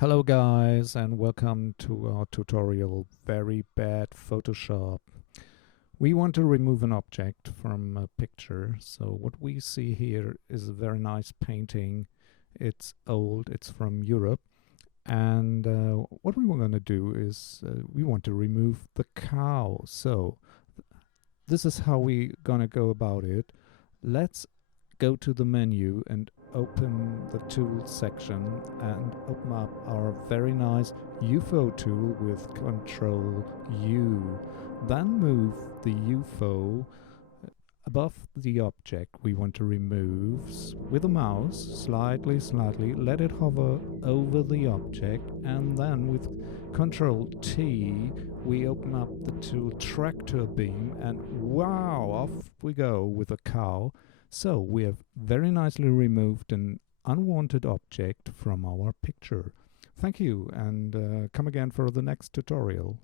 Hello guys and welcome to our tutorial Very Bad Photoshop. We want to remove an object from a picture. So what we see here is a very nice painting. It's old, it's from Europe. And what we were going to do is we want to remove the cow. So this is how we gonna go about it. Let's go to the menu and open the tools section and open up our very nice UFO tool with Control U. Then move the UFO above the object we want to remove with the mouse, slightly, let it hover over the object, and then with Control T we open up the tool Tractor Beam, and wow, off we go with a cow. So we have very nicely removed an unwanted object from our picture. Thank you, and come again for the next tutorial.